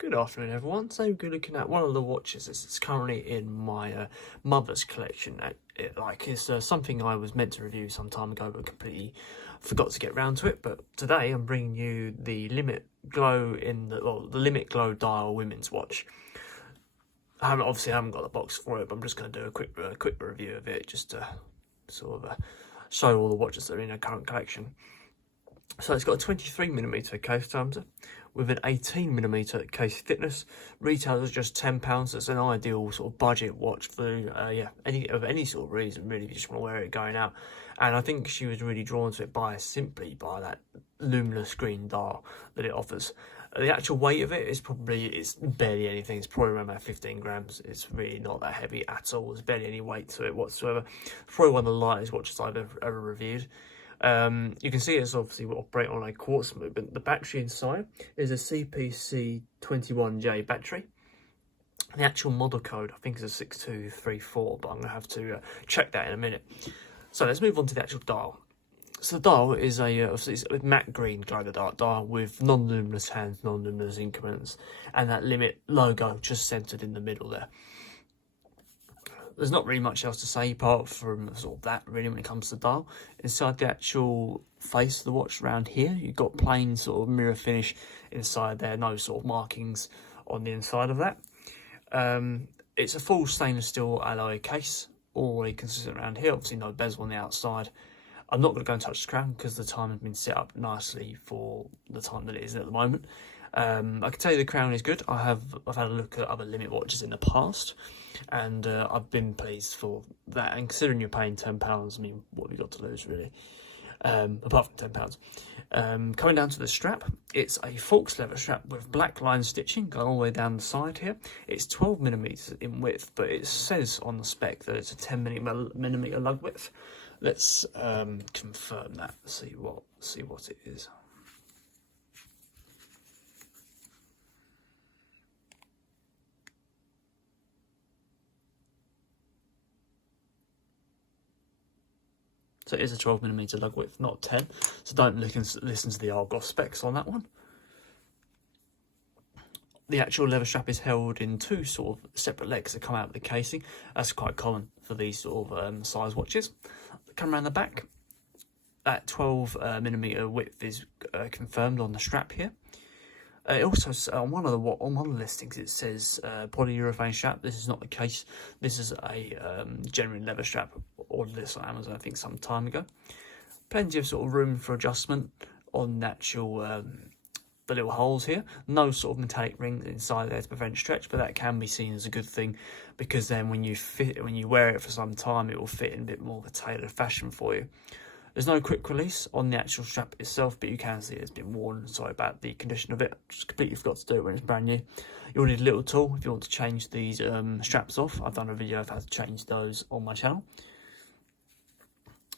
Good afternoon everyone. Today we're looking at one of the watches that's currently in my mother's collection. It's something I was meant to review some time ago but completely forgot to get round to it. But today I'm bringing you the Limit Glow the Limit Glow Dial women's watch. I haven't got the box for it, but I'm just going to do a quick review of it just to sort of show all the watches that are in our current collection. So it's got a 23mm case diameter with an 18mm case thickness. Retails is just £10. It's an ideal sort of budget watch for any sort of reason, really, if you just want to wear it going out. And I think she was really drawn to it simply by that luminous green dial that it offers. The actual weight of it is it's barely anything. It's probably around about 15 grams. It's really not that heavy at all. There's barely any weight to it whatsoever. It's probably one of the lightest watches I've ever reviewed. You can see it's obviously operate on a quartz movement. The battery inside is a CPC21J battery. The actual model code I think is a 6234, but I'm going to have to check that in a minute. So let's move on to the actual dial. So the dial is it's a matte green glow-in-the-dark dial with non-luminous hands, non-luminous increments, and that Limit logo just centered in the middle there. There's not really much else to say apart from sort of that, really, when it comes to the dial. Inside the actual face of the watch around here, you've got plain sort of mirror finish inside there, no sort of markings on the inside of that. It's a full stainless steel alloy case, already consistent around here, obviously no bezel on the outside. I'm not going to go and touch the crown because the time has been set up nicely for the time that it is at the moment. I can tell you the crown is good. I've had a look at other Limit watches in the past, and I've been pleased for that. And considering you're paying £10, I mean, what have you got to lose, really? Apart from £10. Coming down to the strap, it's a falx leather strap with black line stitching going all the way down the side here. It's 12mm in width, but it says on the spec that it's a 10mm lug width. Let's confirm that. See what it is. So it is a 12mm lug width, not 10. So don't listen to the Argos specs on that one. The actual leather strap is held in two sort of separate legs that come out of the casing. That's quite common for these sort of size watches. Come around the back. That 12mm width is confirmed on the strap here. It also on one of the listings it says polyurethane strap. This is not the case. This is a genuine leather strap. Ordered this on Amazon I think some time ago. Plenty of sort of room for adjustment on the actual the little holes here. No sort of metallic rings inside there to prevent stretch, but that can be seen as a good thing because then when you wear it for some time, it will fit in a bit more of a tailored fashion for you. There's no quick release on the actual strap itself, but you can see it's been worn. Sorry about the condition of it. Just completely forgot to do it when it's brand new. You'll need a little tool if you want to change these straps off. I've done a video of how to change those on my channel.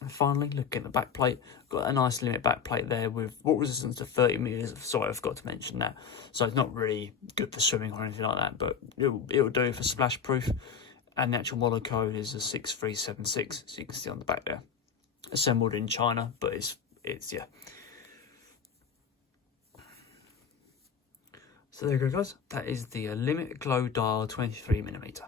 And finally, look at the back plate. Got a nice Limit back plate there with water resistance to 30mm. Sorry, I forgot to mention that. So it's not really good for swimming or anything like that, but it'll do for splash proof. And the actual model code is a 6376, so you can see on the back there. Assembled in China, but it's yeah. So there you go, guys. That is the Limit Glow Dial 23mm.